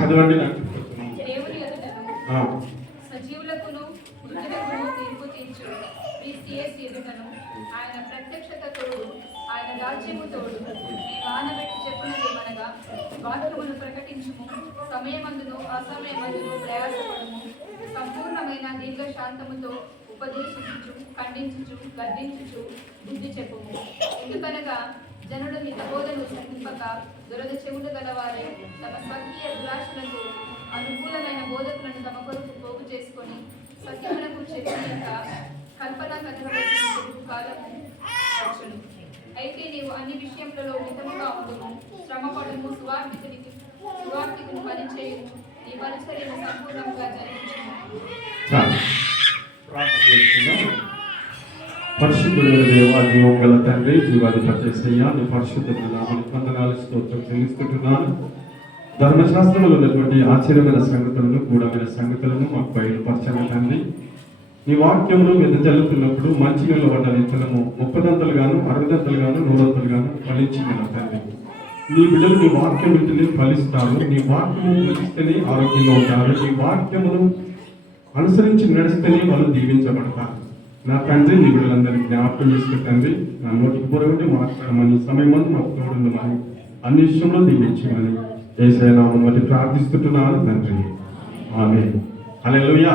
చదవండి. సజీవులకును మృతులకును తీర్పు తీర్చు క్రీస్తు యేసు ఎదుటను ఆయన ప్రత్యక్షత తోడు ఆయన రాజ్యము తోడు మేము ఆనబెట్టి చెప్పున్నదేమనగా వాక్యమును ప్రకటించుము, సమయమందును అసమయమందును ప్రయాసపడము, సంపూర్ణమైన దీర్ఘ శాంతముతో ఉపదేశించుచు ఖండించుచు గద్దించుచు బుద్ధి చెప్పుము. ఎందుకనగా జనుడు హితబోధను సహింపక దురద చెవులు గలవారే తమ స్వకీయ దురాశలకు అనుకూలమైన బోధకులను తమ కొరకు పోగు చేసుకొని సత్యమునకు చెప్పినంత కల్పన కథలు కాలము వచ్చును. అయితే నీవు అన్ని విషయములలో మితముగా ఉండుము, శ్రమపడుము, సువార్తికును పనిచేయుము, నీ పరిచర్యను సంపూర్ణంగా జరిగించుము. పరిశుద్ధుడైన దేవా, జీవం గల తండ్రి, జీవాధిపతి యేసయ్యా, నీ పరిశుద్ధ నామమునకు వందనాలు స్తోత్రం చెల్లిస్తున్నాను. ధర్మశాస్త్రంలో ఉన్నటువంటి ఆశ్చర్యమైన సంగతులను గూఢమైన సంగతులను మాకు బయలుపరచాలి తండ్రి. నీ వాక్యమును వెదజల్లుతున్నప్పుడు మంచి నిలబడ్డ విత్తనము 30 గాను 60 గాను 100 గాను ఫలించింది నా తండ్రి. నీ బిడ్డలు నీ వాక్యం వింటేనే ఫలిస్తారు, నీ వాక్యము ఫలిస్తేనే ఆరోగ్యంగా ఉంటారు, నీ వాక్యమును అనుసరించి నడిస్తేనే వాళ్ళు దీవించబడతారు. నా తండ్రి, నీ బిడ్డలందరినీ జ్ఞాపకం చేసుకుంటండి. నా నోటికి పొరగంటే మాట్లాడమని సమయం అంతా మాకు తోడుండమని అన్ని విషయంలో దీవించమని యేసయ్య నామమున బట్టి ప్రార్థిస్తున్నాను తండ్రి, ఆమేన్. హల్లెలూయా.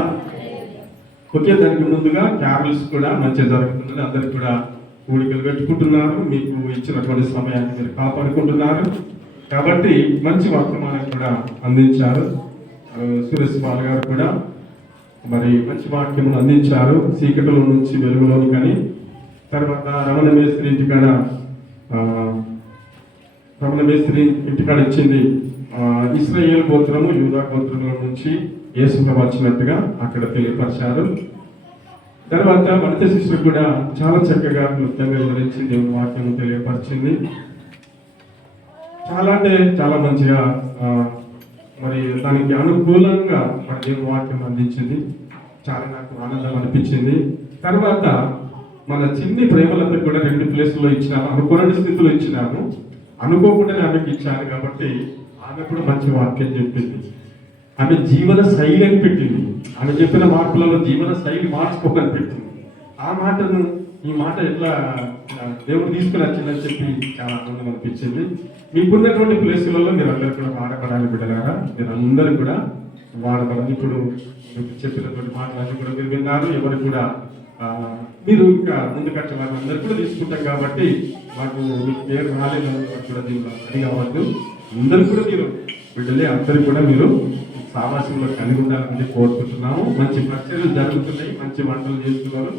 ఓకే, దానికి ముందుగా క్యారల్స్ కూడా మంచిగా జరుగుతున్నది. అందరికి కూడా కూడికలు పెట్టుకుంటున్నారు. మీకు ఇచ్చినటువంటి సమయాన్ని మీరు కాపాడుకుంటున్నారు కాబట్టి మంచి వర్తమానం కూడా అందించారు. సురేష్ బాల్ గారు కూడా మరి మంచి వాక్యమును అందించారు, చీకటిలో నుంచి వెలుగులోని. కానీ తర్వాత రమణ మేస్త్రి ఇంటికాడ ఇచ్చింది ఇశ్రాయేలు గోత్రము యూదా గోత్రంలో నుంచి యేసుగా వచ్చినట్టుగా అక్కడ తెలియపరిచారు. తర్వాత మనిత శిష్యుడు కూడా చాలా చక్కగా క్లుప్తంగా వివరించి దేవుని వాక్యం తెలియపరిచింది. చాలా అంటే చాలా మంచిగా మరి దానికి అనుకూలంగా మన దేవుని వాక్యం అందించింది. చాలా నాకు ఆనందం అనిపించింది. తర్వాత మన చిన్ని ప్రేమలంతా కూడా 2 ప్లేసుల్లో ఇచ్చినాము, అనుకోని స్థితిలో ఇచ్చినాము, అనుకోకుండానే ఆమెకి ఇచ్చాను. కాబట్టి ఆమె కూడా మంచి వాక్యం చెప్పింది. ఆమె జీవన శైలి అని పెట్టింది. ఆమె చెప్పిన మార్పులలో జీవన శైలి మార్చుకోకని పెట్టింది. ఆ మాటను ఈ మాట ఎట్లా దేవుడు తీసుకుని వచ్చిందని చెప్పి చాలా ఆనందం అనిపించింది. మీకున్నటువంటి ప్లేసులలో మీరు అందరూ కూడా వాడబడాలి బిడ్డలారా, మీరు అందరూ కూడా వాడబడాలి. ఇప్పుడు చెప్పినటువంటి మాటలన్నీ కూడా మీరు విన్నారు. ఎవరు కూడా మీరు ఇంకా ముందుకు వచ్చారు అందరూ కూడా తీసుకుంటాం కాబట్టి మాకు పేరు రాలేదు కూడా దీనిలో అది కావద్దు. అందరూ కూడా మీరు బిడ్డలే, అందరూ కూడా మీరు సామాజికంలో కలిగి ఉండాలని కోరుకుంటున్నాము. మంచి పరిచర్యలు జరుగుతున్నాయి, మంచి వంటలు చేస్తున్నారు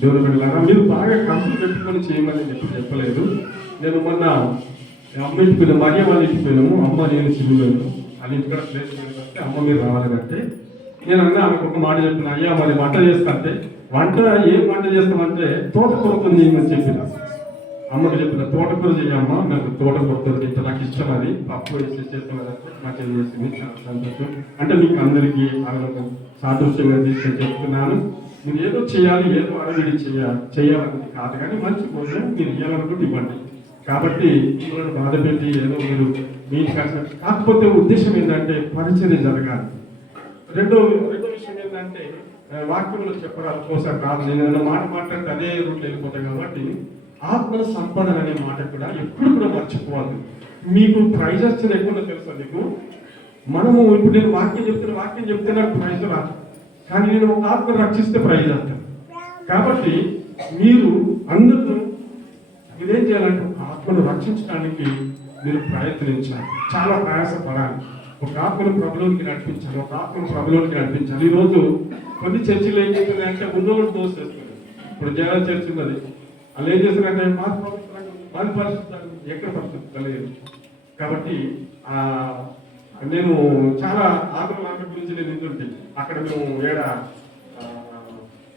దేవుని బిడ్డలారా. మీరు బాగా ఖర్చులు పెట్టుకొని చేయమని చెప్పలేదు. నేను మొన్న అమ్మ ఇంటికి పోయినా, మరియ వాళ్ళ ఇంటికి పోయినాము. అమ్మ నేను చిరులోను వాళ్ళ ఇంటికాడ ప్లేస్ వస్తే అమ్మ మీరు రావాలంటే నేను అన్నా ఆమెకు ఒక మాట చెప్పిన, అయ్యా మరి వంట చేస్తా అంటే, వంట ఏం వంట చేస్తామంటే తోటకూరతో చేయమని చెప్పిన. అమ్మకి చెప్పిన తోటకూర చేయమ్మా, నాకు తోటకూరతో తింటే నాకు ఇష్టం, అది పప్పు వేసి చేస్తామంటే నాకు చేసింది. చాలా సంతోషం. అంటే మీకు అందరికీ ఆనందం సాదృశ్యంగా తీసుకొని చెప్తున్నాను. మీరు ఏదో చేయాలి, ఏదో అడవిడి చేయాలన్నది కాదు, కానీ మంచి భోజనం మీరు ఇవ్వాలనుకుంటే ఇవ్వండి. కాబట్టి మిమ్మల్ని బాధ పెట్టి ఏదో మీరు మీకు కాకపోతే ఉద్దేశం ఏంటంటే పరిచర్య జరగాలి. రెండో విషయం ఏంటంటే వాక్యంలో చెప్పడాలి కోసం కాదు. నేను ఏదైనా మాట మాట్లాడితే అదే రూట్లో వెళ్ళిపోతాను. కాబట్టి ఆత్మ సంపదన అనే మాట కూడా ఎప్పుడు కూడా మర్చిపోవాలి. మీకు ప్రైజ్ వచ్చిన ఎక్కువ తెలుసా మీకు? మనము ఇప్పుడు నేను వాక్యం చెప్తే నాకు ప్రైజ్ రాదు, కానీ నేను ఒక ఆత్మను రక్షిస్తే ప్రైజ్ అంటాను. కాబట్టి మీరు అందరూ మీరేం చేయాలంటే ఒక ఆత్మను రక్షించడానికి మీరు ప్రయత్నించాలి, చాలా ప్రయాసపడాలి. ఒక ఆత్మను ప్రభులోనికి నడిపించాలి, ఒక ఆత్మను ప్రభులోనికి నడిపించాలి. ఈరోజు కొన్ని చర్చిలు ఏం చేస్తున్నాయంటే ఉన్నోళ్ళు దోసేస్తున్నారు. ఇప్పుడు జగన్ చర్చ ఉన్నది, వాళ్ళు ఏం చేస్తారంటే మాది పరిస్థితులు ఎక్కడ పరిస్థితులు లేదు. కాబట్టి నేను చాలా ఆంధ్ర గురించి నేను ఇంటుంటే అక్కడ మేము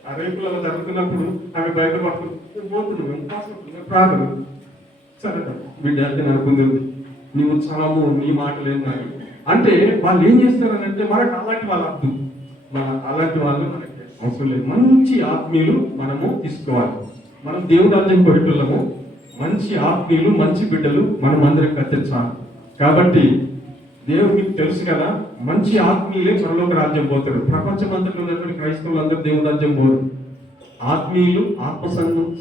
ఆ రేపులలో జరుగుతున్నప్పుడు ఆమె బయట పడుతుంది ప్రార్థన. సరే బిడ్డ అయితే అనుకుంది, నీ ఉత్సాహము నీ మాట లేదు నాకు అంటే వాళ్ళు ఏం చేస్తారనంటే మనకు అలాంటి వాళ్ళు అర్థం, మన అలాంటి వాళ్ళు మనకి అవసరం లేదు. మంచి ఆత్మీయులు మనము తీసుకోవాలి. మనం దేవుడు రాజ్యం కొరిటులము, మంచి ఆత్మీయులు మంచి బిడ్డలు మనం అందరం కత్తిరించాలి. కాబట్టి దేవుడు మీకు తెలుసు కదా, మంచి ఆత్మీయులే పరలోక రాజ్యం పోతారు. ప్రపంచమంతట్లో ఉన్నటువంటి క్రైస్తవులు అందరూ దేవుని రాజ్యం పోరు. ఆత్మీయులు ఆత్మ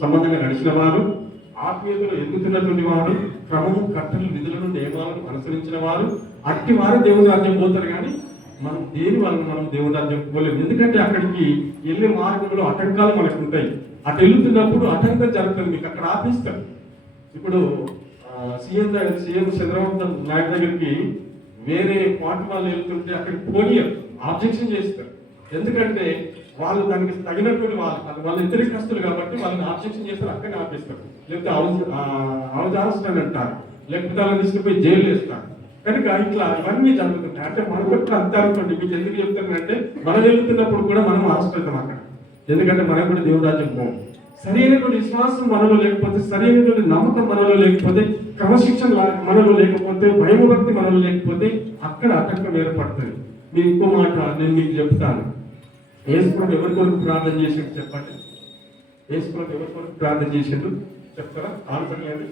సంబంధంగా నడిచిన వారు, ఆత్మీయతలో ఎదుగుతున్నటువంటి వారు, క్రమము కట్టలు విధులను నియమాలను అనుసరించిన వారు, అట్టి వారు దేవుని రాజ్యం పోతారు. కానీ మనం దేని వలన మనం దేవుని రాజ్యం పోలేము. ఎందుకంటే అక్కడికి వెళ్ళే మార్గంలో ఆటంకాలు మనకు ఉంటాయి. అటు వెళ్తున్నప్పుడు ఆటంకం జరుగుతుంది, మీకు అక్కడ ఆపిస్తారు. ఇప్పుడు సీఎం చంద్రబాబు నాయుడు దగ్గరికి వేరే పార్టీ వాళ్ళు వెళ్తుంటే అక్కడికి పోనీయం, ఆబ్జెక్షన్ చేస్తారు. ఎందుకంటే వాళ్ళు దానికి తగినటువంటి వాళ్ళు వ్యతిరేకస్తులు కాబట్టి వాళ్ళని ఆబ్జెక్షన్ చేస్తారు, అక్కడే ఆపిస్తారు. లేకపోతే అవజారస్తులు అంటారు, లేకపోతే వాళ్ళని తీసుకుపోయి జైలు వేస్తారు. కనుక ఇట్లా ఇవన్నీ జరుగుతుంటాయి. అంటే మన పట్ల అంతే అనుకోండి. మీకు ఎందుకు చెప్తానంటే మనం వెళ్తున్నప్పుడు కూడా మనం ఆశపడతాం అక్కడ, ఎందుకంటే మనం కూడా దేవుని రాజ్యం పోం. సరైనటువంటి విశ్వాసం మనలో లేకపోతే, సరైనటువంటి నమ్మకం మనలో లేకపోతే, క్రమశిక్షణ మనలో లేకపోతే, భయభక్తి మనలో లేకపోతే అక్కడ ఆటంకం ఏర్పడుతుంది. మీరు ఇంకో మాట నేను మీకు చెప్తాను. యేసు ప్రభు ఎవరి కొరకు ప్రార్థన చేసిండు చెప్పండి? యేసు ప్రభు ఎవరి కొరకు ప్రార్థన చేసిండు చెప్తారా? ఆన్సర్ లేదు.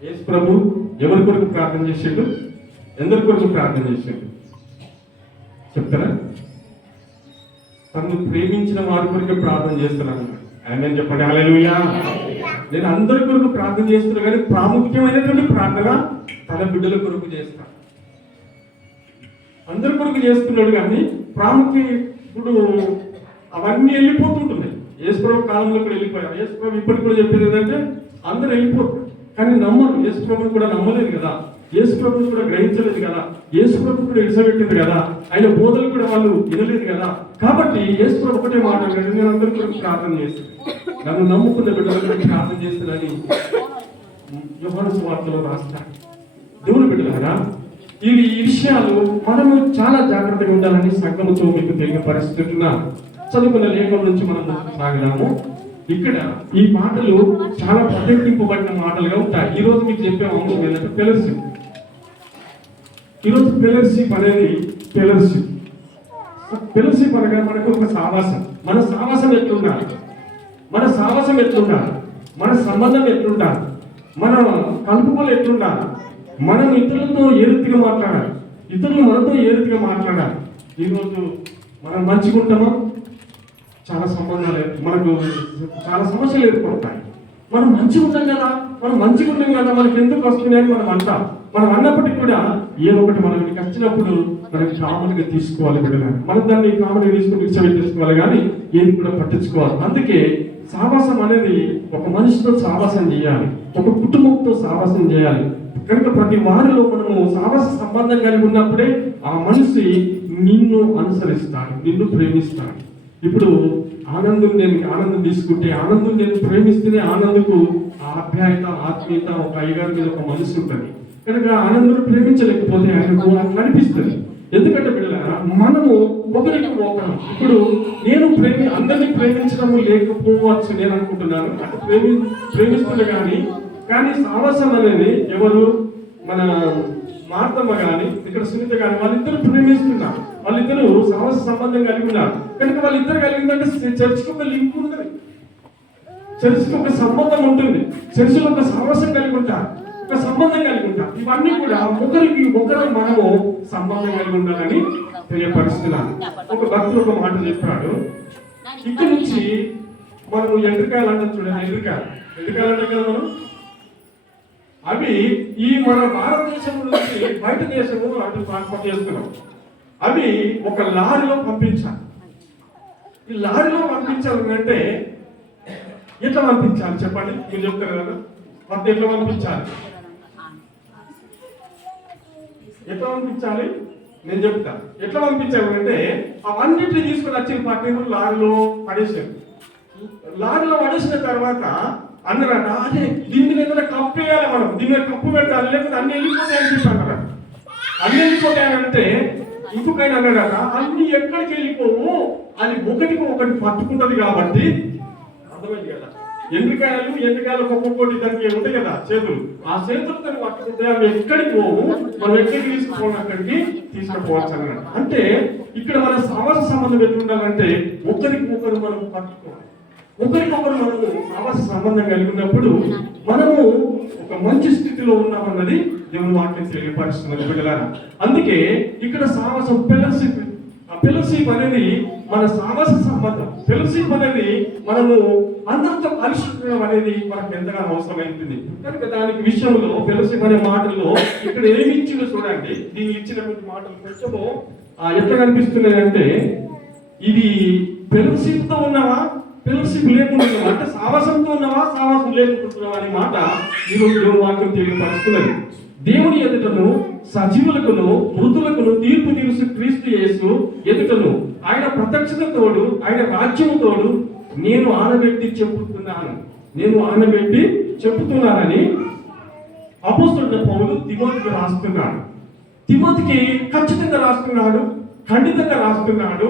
యేసు ప్రభు ఎవరి కొరకు ప్రార్థన చేసిండు, ఎందరి కొరకు ప్రార్థన చేసిండు చెప్తారా? తను ప్రేమించిన వారి కొరకు ప్రార్థన చేస్తున్నాను. ఆయన చెప్పండి హల్లెలూయా. నేను అందరి కొరకు ప్రార్థన చేస్తున్నా, కానీ ప్రాముఖ్యమైనటువంటి ప్రార్థన తన బిడ్డల కొరకు చేస్తాను. అందరి కొరకు చేస్తున్నాడు కానీ ప్రాముఖ్యం ఇప్పుడు అవన్నీ వెళ్ళిపోతుంటున్నాయి. యేసు ప్రభు కాలంలో కూడా వెళ్ళిపోయారు. యేసు ప్రభు ఇప్పటికి కూడా చెప్పేది ఏంటంటే అందరూ వెళ్ళిపోతారు, కానీ నమ్మరు. యేసు ప్రభుని కూడా నమ్మలేదు కదా, యేసు ప్రభుని కూడా గ్రహించలేదు కదా, యేసు ప్రభు కూడా ఇడిసబెట్టింది కదా, ఆయన బోధలు కూడా వాళ్ళు వినలేదు కదా. కాబట్టి యేసు ప్రభు ఒకటే మాట్లాడాడు, నేను అందరి కొరకు ప్రార్థన చేస్తాను, నన్ను నమ్ముకున్న బిడ్డల కొరకు ప్రార్థన చేస్తానని యోహాను సువార్తలో రాస్తాడు. దేవుని బిడ్డలారా, ఈ విషయాలు మనము చాలా జాగ్రత్తగా ఉండాలని సంఘముతో మీకు తెలియపరుస్తున్న చదువుకున్న లేఖల నుంచి మనం సాగినాము. ఇక్కడ ఈ మాటలు చాలా ప్రత్యేకింపబడిన మాటలుగా ఉంటాయి. ఈ రోజు మీకు చెప్పే అంశం ఏంటంటే ఫెలోషిప్. ఈరోజు ఫెలోషిప్ అనేది ఫెలోషిప్ అనగా మనకు ఒక సావాసం. మన సావాసం ఎట్లుండాలి, మన సావాసం ఎట్లుండాలి, మన సంబంధం ఎట్లుండాలి, మన కలుపుకోలు ఎట్లుండాలి, మనం ఇతరులతో ఏ రీతిగా మాట్లాడాలి, ఇతరులు మనతో ఏ రీతిగా మాట్లాడాలి. ఈరోజు మనం మంచిగా ఉంటామా, చాలా సంబంధాలు మనకు చాలా సమస్యలు ఏర్పడతాయి. మనం మంచిగా ఉంటాం కదా మనకి ఎందుకు వస్తున్నాయని మనం అంటాం. మనం అన్నప్పటికీ కూడా ఏదో ఒకటి మనకి వచ్చినప్పుడు మనకి కామన్గా తీసుకోవాలి బిడ్డగా, మనం దాన్ని కామన్గా తీసుకుని తీసుకోవాలి, కానీ ఏది కూడా పట్టించుకోవాలి. అందుకే సావాసం అనేది ఒక మనిషితో సావాసం చేయాలి, ఒక కుటుంబంతో సావాసం చేయాలి. కనుక ప్రతి వారిలో మనము సావాస సంబంధం కలిగి ఉన్నప్పుడే ఆ మనిషి నిన్ను అనుసరిస్తాడు, నిన్ను ప్రేమిస్తాడు. ఇప్పుడు ఆనందం తీసుకుంటే, ఆనందం నేను ప్రేమిస్తేనే ఆనందకు ఆప్యాయత ఆత్మీయత ఒక అయ్యగారి మీద ఒక మనసు ఉంటుంది. కనుక ఆనందం ప్రేమించలేకపోతే ఆయనకు అనిపిస్తుంది. ఎందుకంటే బిడ్డలారా, మనము ఒకరికి ఒకరు, ఇప్పుడు నేను అందరినీ ప్రేమించడము లేకపోవచ్చు నేను అనుకుంటున్నాను, అటు ప్రేమిస్తున్నా కానీ సావాసం అనేది ఎవరు, మన మార్తమ్మ కానీ ఇక్కడ సునీత కానీ వాళ్ళిద్దరు ప్రేమిస్తున్నారు, వాళ్ళిద్దరు సావాస సంబంధం కలిగి ఉన్నారు. కనుక వాళ్ళిద్దరు కలిగిందంటే చర్చికి ఒక లింక్ ఉంటుంది, చర్చికి ఒక సంబంధం ఉంటుంది, చర్చిలో ఒక సావాసం కలిగి ఉంటారు, ఒక సంబంధం కలిగి ఉంటారు. ఇవన్నీ కూడా ఒకరికి ఒకరు మనము సంబంధం కలిగి ఉండాలని తెలియపరుస్తున్నాను. ఒక భక్తులు ఒక మాట చెప్పాడు, ఇక్కడ నుంచి మనము ఎండ్రకాయలు అంటాం చూడండి, ఎండ్రకాయలు అంటాం కదా మనం, అవి ఈ మన భారతదేశం నుంచి బయట దేశము అటు ట్రాన్స్పోర్ట్ చేస్తున్నాం. అవి ఒక లారీలో పంపించాలి. ఈ లారీలో పంపించాలి అంటే ఎట్లా పంపించాలి చెప్పండి, మీరు చెప్తారు కదా, మరి ఎట్లా పంపించాలి నేను చెప్తాను. ఎట్లా పంపించాలి అంటే అవన్నిటిని తీసుకుని వచ్చిన పట్టిన లారీలో పడేసారు. లారీలో పడేసిన తర్వాత అన్నారట, అదే దీని మీద కప్పు వేయాలి, మనం దీని మీద కప్పు పెట్టాలి, లేకపోతే అన్ని వెళ్ళిపోతాయని చెప్పి అన్నారట. అన్ని వెళ్ళిపోతాయనంటే ఇంకొకైనా అన్నాడట, అన్ని ఎక్కడికి వెళ్ళిపోవు, అది ఒకటికి ఒకటి పట్టుకుంటది కాబట్టి అర్థమైంది కదా. ఎండ్రికాయలు ఒక్కొక్కటి దానికి ఉంటాయి కదా చేతులు, ఆ చేతులతో పట్టుకుంటే అవి ఎక్కడికి పోవు, మనం ఎక్కడికి తీసుకుపోవడం అక్కడికి తీసుకుపోవచ్చు అన్నమాట. అంటే ఇక్కడ మన సహవాస సంబంధం ఎట్లుండాలంటే ఒకరికొకరు మనం పట్టుకోవాలి, ఒకరికొకరు మనము సహవాస సంబంధం కలిగి ఉన్నప్పుడు మనము ఒక మంచి స్థితిలో ఉన్నామన్నది దేవుని వాక్యం తెలియపరుస్తున్నది బిడ్డలారా. అందుకే ఇక్కడ సహవాసం ఫెలోషిప్ అనేది మన సహవాస సంబంధం. ఫెలోషిప్ అనేది మనము అందరితో కలిసి ఉండడం అనేది మనకు ఎంతగానో అవసరమైంది కనుక దానికి విషయంలో ఫెలోషిప్ అనే మాటల్లో ఇక్కడ ఏమి ఇచ్చిందో చూడండి. దీన్ని ఇచ్చినటువంటి మాటలు కొంచెము ఎట్లా కనిపిస్తున్నాయి అంటే, ఇది ఫెలోషిప్ తో ఉన్నావా, ఫెలోషిప్ లేకుండా అంటే సావాసంతో ఉన్నావా, సావాసం లేకుంటున్నావా అనే మాట ఈరోజు దేవుని వాక్యం తెలియపరుస్తున్నది. దేవుని ఎదుటను సజీవులకును మృతులకును తీర్పు తీర్చు క్రీస్తు యేసు ఎదుటను ఆయన ప్రత్యక్షత తోడు, ఆయన రాజ్యము తోడు నేను ఆనబెట్టి చెప్పుతున్నానని అపోస్తలుడైన పౌలు తిమోతికి రాస్తున్నాడు. తిమోతికి ఖచ్చితంగా రాస్తున్నాడు, ఖండితంగా రాస్తున్నాడు.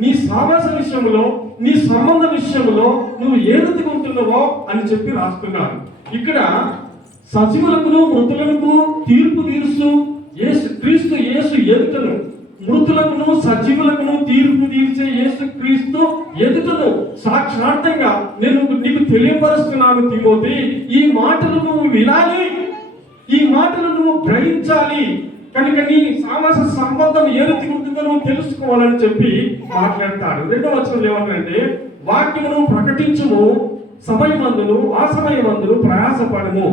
నీ సావాస విషయంలో, నీ సంబంధ విషయంలో నువ్వు ఏ రీతిగా ఉంటున్నావో అని చెప్పి రాస్తున్నాడు. ఇక్కడ సజీవులకును మృతులకు తీర్పు తీర్చు క్రీస్తు యేసు ఎదుటను, మృతులకును సజీవులకును తీర్పు తీర్చే యేసు క్రీస్తు ఎదుటను సాక్షార్థంగా నేను నీకు తెలియపరుస్తున్నాను తిమోతి. ఈ మాటలు నువ్వు వినాలి, ఈ మాటలు నువ్వు గ్రహించాలి. కనుక నీ సావాస సంబంధం ఏ రీతి ఉంటుందో నువ్వు తెలుసుకోవాలని చెప్పి మాట్లాడతాడు. రెండవ వచనంలో ఏమంటే, వాక్యమును ప్రకటించుము, సమయమందును అసమయమందును ప్రయాసపడము.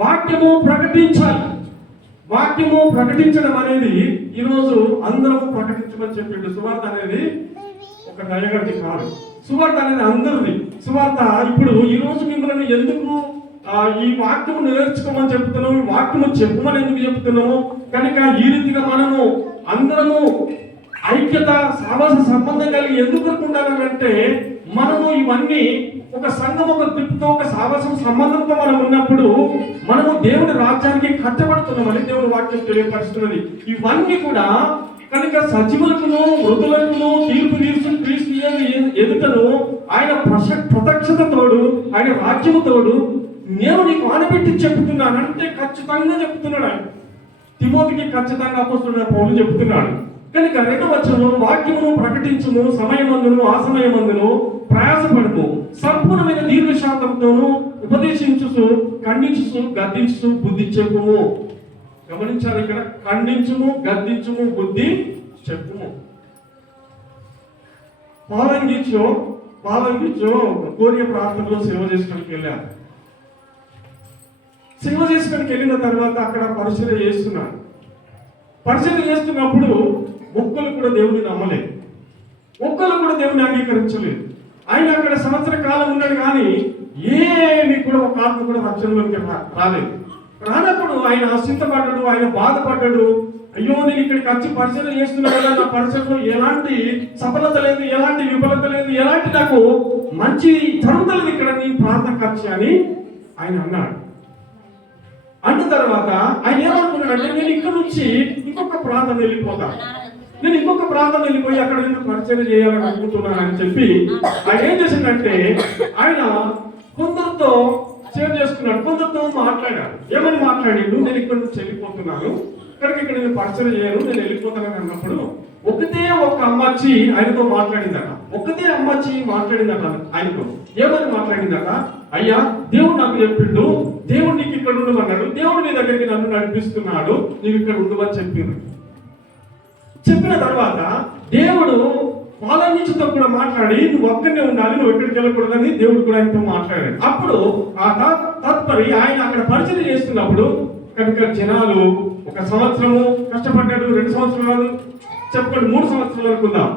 వాక్యము ప్రకటించాలి. వాక్యము ప్రకటించడం అనేది ఈరోజు అందరము ప్రకటించమని చెప్పిండు. సువార్త అనేది ఒక దయగడ్డి కాదు, సువార్త అనేది అందరిది సువార్త. ఇప్పుడు ఈ రోజు మిమ్మల్ని ఎందుకు ఈ వాక్యము నేర్చుకోమని చెప్తున్నాము, ఈ వాక్యము చెప్పమని ఎందుకు చెప్తున్నాము? కనుక ఈ రీతిగా మనము అందరము ఐక్యత సావాస సంబంధం కలిగి ఎందుకు ఉండాలంటే, మనము ఇవన్నీ ఒక సంఘం, ఒక గ్రూప్తో, ఒక సావాసం సంబంధంతో మనం ఉన్నప్పుడు మనము దేవుడి రాజ్యానికి కట్టబడుతున్నామని దేవుడి వాక్యం తెలియపరుస్తున్నది. ఇవన్నీ కూడా కనుక సజీవులకును మృతులకును తీర్పు తీర్చు క్రీస్తు ఎదుటను ఆయన ప్రత్యక్షత తోడు, ఆయన రాజ్యము తోడు నేను నీకు ఆనబెట్టి చెప్తున్నాను అంటే ఖచ్చితంగా చెప్తున్నాడు ఆయన. తిమోతికి ఖచ్చితంగా అపోస్తలుడైన పౌలు చెప్తున్నాడు. కనుక రెండవ వచనంలో వాక్యమును ప్రకటించుము, సమయమందును అసమయమందును ప్రయాసపడుము, సంపూర్ణమైన దీర్ఘశాంతంతోను ఉపదేశించుసు, ఖండించుసు, గద్దించుసు, బుద్ధి చెప్పుము. గమనించాలి, ఇక్కడ ఖండించుము, గద్దించుము, బుద్ధి చెప్పుము. పాలంగిచో కోరియ ప్రాంతంలో సేవ చేసుకోవడానికి వెళ్ళారు. సేవ చేసుకోవడానికి వెళ్ళిన తర్వాత అక్కడ పరిచర్య చేస్తున్నాడు. పరిచర్య చేస్తున్నప్పుడు ఒక్కరు కూడా దేవుని నమ్మలేదు, ఒక్కరు కూడా దేవుని అంగీకరించలేదు. ఆయన అక్కడ సంవత్సర కాలం ఉన్నాడు కానీ ఏమి కూడా ఒక ఆత్మ కూడా రక్షణలోకి రాలేదు. రానప్పుడు ఆయన చింతపడ్డాడు, ఆయన బాధపడ్డాడు. అయ్యో నేను ఇక్కడికి వచ్చి పరిచర్య చేస్తున్నా కదా, నా పరిచర్యలో ఎలాంటి సఫలత లేదు, ఎలాంటి విఫలత లేదు, ఎలాంటి నాకు మంచి జరుగుతలేదు ఇక్కడ నీ ప్రాంతం ఖర్చు అని ఆయన అన్నాడు. అన్న తర్వాత ఆయన ఏమనుకున్నాడంటే, నేను ఇక్కడ నుంచి ఇంకొక ప్రాంతం వెళ్ళిపోతాను, నేను ఇంకొక ప్రాంతం వెళ్ళిపోయి అక్కడ నేను పరిచయం చేయాలని అనుకుంటున్నాను అని చెప్పి ఆయన ఏం చేసిందంటే, ఆయన కొందరితో షేర్ చేసుకున్నాడు, కొందరితో మాట్లాడాడు. ఏమని మాట్లాడిండు, నేను ఇక్కడ నుంచి వెళ్ళిపోతున్నాను, కనుక ఇక్కడ నేను పరిచయం చేయను, నేను వెళ్ళిపోతానని అన్నప్పుడు ఒకటే ఒక అమ్మచ్చి ఆయనతో మాట్లాడిందట. ఒకటే అమ్మచ్చి మాట్లాడిందట ఆయనతో. ఏమని మాట్లాడిందట, అయ్యా దేవుడు నాకు చెప్పిండు, దేవుడు నీకు ఇక్కడ ఉండమన్నాడు, దేవుడు నీ దగ్గరికి నన్ను నడిపిస్తున్నాడు, నీవు ఇక్కడ ఉండమని చెప్పిండు. చెప్పిన తర్వాత దేవుడు పాలనీచుతో కూడా మాట్లాడి, నువ్వు ఒక్కనే ఉండాలి, నువ్వు ఎక్కడికి వెళ్ళకూడదని దేవుడు కూడా ఆయనతో మాట్లాడాడు. అప్పుడు ఆ తత్పరి ఆయన అక్కడ పరిచయం చేస్తున్నప్పుడు కనుక జనాలు ఒక సంవత్సరము కష్టపడ్డాడు, 2 సంవత్సరాలు చెప్పండి, 3 సంవత్సరాలు అనుకుందాం.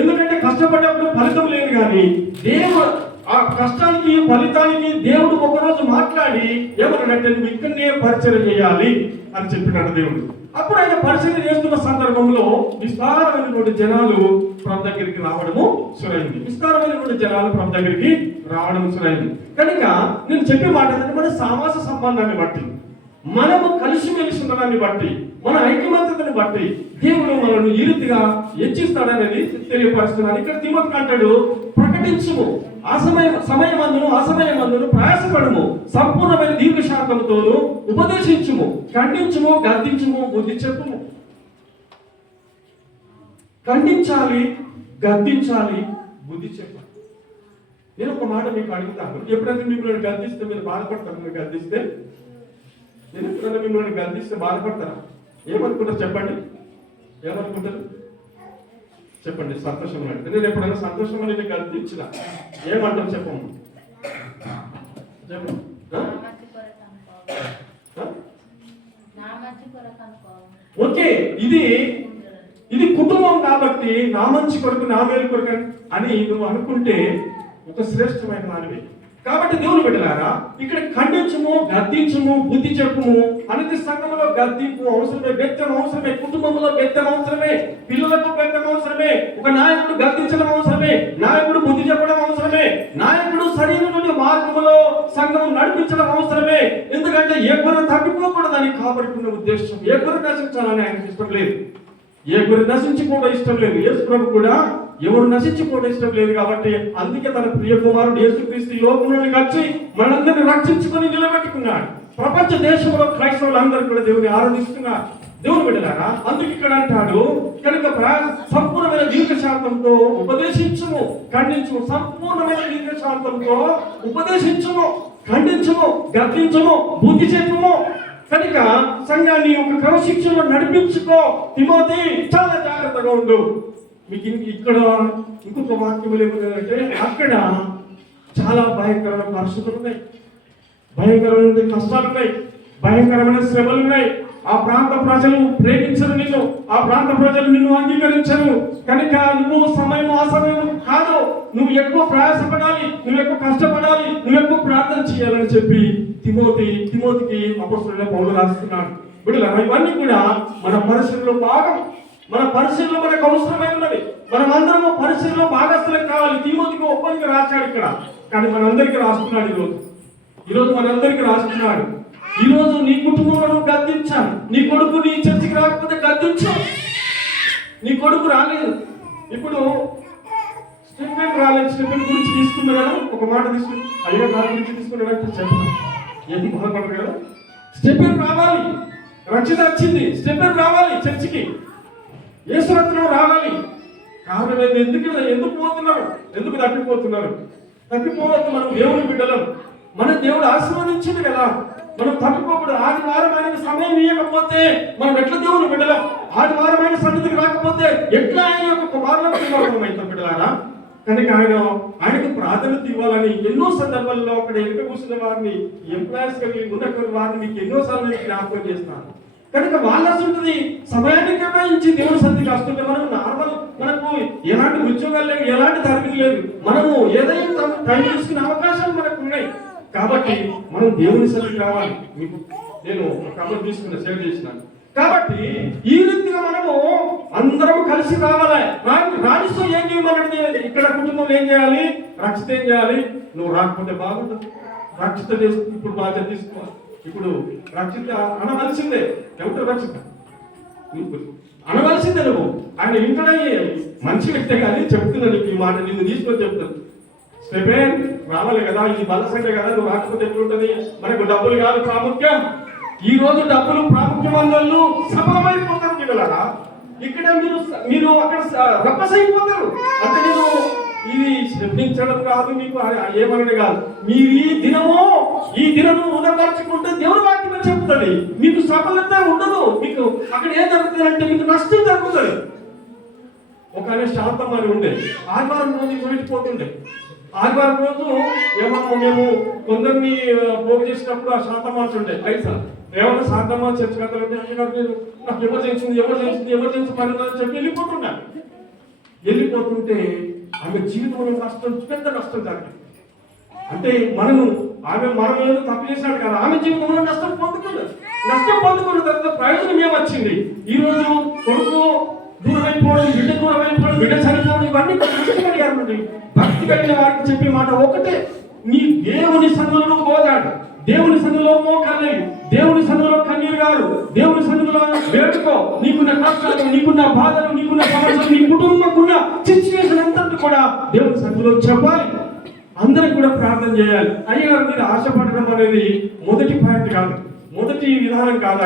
ఎందుకంటే కష్టపడ్డప్పుడు ఫలితం లేదు, కానీ దేవుడు ఆ కష్టానికి ఫలితానికి దేవుడు ఒకరోజు మాట్లాడి ఏమన్నాడంటే, నువ్వు ఇక్కడనే పరిచయం చేయాలి అని చెప్పినాడు దేవుడు. అప్పుడు ఆయన పరిచయం చేస్తున్న సందర్భంలో విస్తారమైనటువంటి జనాలు ప్రభు దగ్గరికి రావడము సురైంది. విస్తారమైనటువంటి జనాలు ప్రభు దగ్గరికి రావడం సురైంది. కనుక నేను చెప్పే మాట ఏంటంటే, మన సామాస సంబంధాన్ని బట్టి మనము కలిసిమెలిసి ఉన్నదాన్ని బట్టి, మన ఐకమత్యతను బట్టి దేవుడు మనల్ని ఈ రీతిగా హెచ్చిస్తాడనేది తెలియపరుస్తున్నాను. ఇక్కడ తిమోతికి అంటాడు, ప్రకటించుము, అసమయమందును ప్రయాసపడము, సంపూర్ణమైన దీర్ఘశాంతముతోను ఉపదేశించుము, ఖండించుము, గద్దించుము, బుద్ధి చెప్పుము. ఖండించాలి, గద్దించాలి, బుద్ధి చెప్పాలి. నేను ఒక మాట మీకు అడుగుతాను, ఎప్పుడైతే మిమ్మల్ని గద్దిస్తే మీరు బాధపడతారు? మీరు గద్దిస్తే, నేను ఎప్పుడైనా మిమ్మల్ని గద్దిస్తే బాధపడతారా? ఏమనుకుంటారు చెప్పండి? ఏమనుకుంటారు చెప్పండి? సంతోషం అంటే నేను ఎప్పుడైనా సంతోషంగా నేను గద్దించిన ఏమంటారు చెప్పము? చెప్పండి. ఓకే, ఇది కుటుంబం కాబట్టి నా మంచి కొరకు, నా మేలు కొరకు అని నువ్వు అనుకుంటే ఒక శ్రేష్టమైన మానవి. కాబట్టి దేవుని బిడ్డలారా, ఇక్కడ ఖండించము, గద్దించము, బుద్ధి చెప్పుము అనేది సంఘంలో గద్దింపు అవసరమే, బెత్తం అవసరమే, కుటుంబంలో బెత్తం అవసరమే, పిల్లలకు బెత్తం అవసరమే, ఒక నాయకుడు గద్దించడం అవసరమే, నాయకుడు బుద్ధి చెప్పడం అవసరమే, నాయకుడు సరైన మార్గంలో సంఘం నడిపించడం అవసరమే. ఎందుకంటే ఏ గురి తప్పిపోకూడదని కాబడుకున్న ఉద్దేశం, ఏ గురి నశించాలని ఆయనకి ఇష్టం లేదు, ఏ గురి నశించుకోవడం ఇష్టం లేదు. యేసు ప్రభు కూడా ఎవరు నశించుకోవడం ఇష్టం లేదు. కాబట్టి అందుకే తన ప్రియ కుమారుడు యేసుక్రీస్తు లోకంలోకి వచ్చి మనందరినీ రక్షించుకొని నిలబెట్టుకున్నాడు. ప్రపంచ దేశంలో క్రైస్తవులందరూ కూడా దేవుని ఆరాధిస్తున్నారు. దేవుని బిడ్డలారా, అందుకు ఇక్కడ అంటాడు, కనుక సంపూర్ణమైన దీర్ఘశాంతంతో ఉపదేశించుము, ఖండించుము. సంపూర్ణమైన దీర్ఘశాంతంతో ఉపదేశించుము, ఖండించుము, గద్దించుము, బుద్ధి చెప్పుము. కనుక సంఘాన్ని ఒక క్రమశిక్షణలో నడిపించుకో. తిమోతి, చాలా జాగ్రత్తగా ఉండు. మీకు ఇక్కడ ఇంకొక వాక్యం ఏమంటే, అక్కడ చాలా భయంకరమైన పరిస్థితులు ఉన్నాయి, భయంకరమైన కష్టాలు ఉన్నాయి, భయంకరమైన శ్రమలు ఉన్నాయి. ఆ ప్రాంత ప్రజలు ప్రేమించరు నిన్ను, ఆ ప్రాంత ప్రజలు నిన్ను అంగీకరించరు. కనుక నువ్వు అసమయం కాదు, నువ్వు ఎక్కువ ప్రయాసపడాలి, నువ్వు ఎక్కువ కష్టపడాలి, నువ్వు ఎక్కువ ప్రార్థన చేయాలని చెప్పి తిమోతికి అపోస్తలుడైన పౌలు రాస్తున్నాడు. బిడ్డలారా, ఇవన్నీ కూడా మన పరిశీలనలో భాగం, మన పరిశీలన మనకు అవసరమైనది. మనం అందరము పరిశీలనలో భాగస్థలం కావాలి. తిమోతికి ఒక్కరికి రాశాడు ఇక్కడ, కానీ మనందరికీ రాస్తున్నాడు. ఈరోజు మనందరికీ రాస్తున్నాడు. ఈరోజు నీ కుటుంబంలో గద్దించాను, నీ కొడుకు నీ చర్చికి రాకపోతే గద్దించు. నీ కొడుకు రాలేదు, ఇప్పుడు స్టెఫెన్ రాలేదు, స్టెఫెన్ గురించి తీసుకున్నాడు, ఒక మాట తీసుకుని అయ్యో నా గురించి తీసుకున్నాడంటే చెప్పాను, ఏది బాధపడరు కదా. స్టెఫెన్ రావాలి, రక్షణ వచ్చింది, స్టెఫెన్ రావాలి చర్చికి, యేసురత్నం రావాలి. కారణం ఏంది? ఎందుకు పోతున్నారు? ఎందుకు తప్పిపోతున్నారు? తప్పిపోవద్దు. మనం దేవుని బిడ్డలం, మన దేవుడు ఆశీర్వదించింది కదా, మనం తప్పిపోకూడదు. ఆదివారం ఆయన సమయం ఇవ్వకపోతే మనం ఎట్లా దేవుని బిడ్డలం? ఆదివారం ఆయన సన్నిధికి రాకపోతే ఎట్లా ఆయన యొక్క కుమారులం అవుతాం బిడ్డలారా? కనుక ఆయనకు ప్రాధాన్యత ఇవ్వాలని ఎన్నో సందర్భాల్లో అక్కడ ఎన్నిక కూర్చున్న వారిని, ఎంప్లాయీస్ కలిగి ఉన్న వారిని మీకు ఎన్నోసార్లు నేను జ్ఞాపకం చేస్తాను. కనుక వాళ్ళకి ఉంటుంది సమయాన్ని కేటాయించి దేవుని సన్నిధికి వస్తుంటే మనకు ఎలాంటి ఉద్యోగాలు లేవు, ఎలాంటి తరగతి లేదు, మనము ఏదైనా టైం తీసుకునే అవకాశాలు మనకు ఉన్నాయి. కాబట్టి మనం దేవుని సన్నిధికి రావాలి. మీకు నేను కబర్ తీసుకున్న షేర్ చేసినాను. కాబట్టి ఈ రీతిగా మనము అందరం కలిసి రావాలి. రాణిస్తూ ఏం చేయమన్నది ఇక్కడ కుటుంబంలో ఏం చేయాలి? రక్షిత ఏం చేయాలి? నువ్వు రాకపోతే బాగుంటుంది. రక్షిత ఇప్పుడు బాధ్యత తీసుకోవాలి. ఇప్పుడు రక్షిత అనవలసిందే. ఎవరు రక్షిత అనవలసిందే. నువ్వు ఆయన ఇంటనే మంచి వ్యక్తి కానీ చెప్తున్నా నీకు ఈ మాట, నిన్ను తీసుకొని చెప్తాను. స్టెఫెన్ రావాలి కదా, ఇది బలసంటే కదా, నువ్వు రాకపోతే ఎట్లుంటది? మనకు డబ్బులు కాదు ప్రాముఖ్యం. ఈ రోజు డబ్బులు ప్రాముఖ్యం అందరూ సఫలమైపోతారు పిల్లలారా. ఇక్కడ మీరు అక్కడ రప్పసైపోతారు. అంటే నేను ఇది శ్రమించడం కాదు, మీకు ఏమనడం కాదు. మీరు ఈ దినము ఉదపరచుకుంటే దేవుని వాక్యం చెప్తుంది. మీకు సఫలత ఉండదు. మీకు అక్కడ ఏం జరుగుతుంది అంటే మీకు నష్టం జరుగుతుంది. ఒక శాంతం అని ఉండే, ఆదివారం రోజు వెళ్ళిపోతుండే. ఆదివారం రోజు మేము కొందరిని పోగు చేసినప్పుడు ఆ శాంతం మార్చుండే పైసా ఏమన్నా శాంతమ్మా చర్చ కథలు నాకు ఎమర్జెన్సీ పని ఉందని చెప్పి వెళ్ళిపోతుంటే ఆమె జీవితంలో నష్టం, పెద్ద నష్టం జరిగింది. అంటే మనం ఏదో తప్పు చేసినాడు కదా, ఆమె జీవితంలో నష్టం పొందుకున్న తర్వాత ప్రయోజనం ఏమొచ్చింది? ఈ రోజు కొడుకు దూరం అయిపోవడం, బిడ్డ దూరం అయిపోవడం, బిడ్డ చనిపోవడం, ఇవన్నీ భక్తి కలిగిన వారికి చెప్పే మాట ఒకటే, నీ దేవుని సన్నిధిలో పోతాడు. దేవుని సన్నిధిలో మోకాలి, దేవుని సన్నిధిలో కన్నీరు గారు, దేవుని సన్నిధిలో వేడుకో. నీకున్న కష్టాలు, నీకున్న బాధలు, నీకున్న సమస్యలు, నీ కుటుంబంకున్న సిచ్యువేషన్ అంతా కూడా దేవుని సన్నిధిలో చెప్పాలి. అందరికి కూడా ప్రార్థన చేయాలి. అయ్యగారి మీద ఆశపడడం అనేది మొదటి పాయింట్ కాదు, మొదటి విధానం కాదు.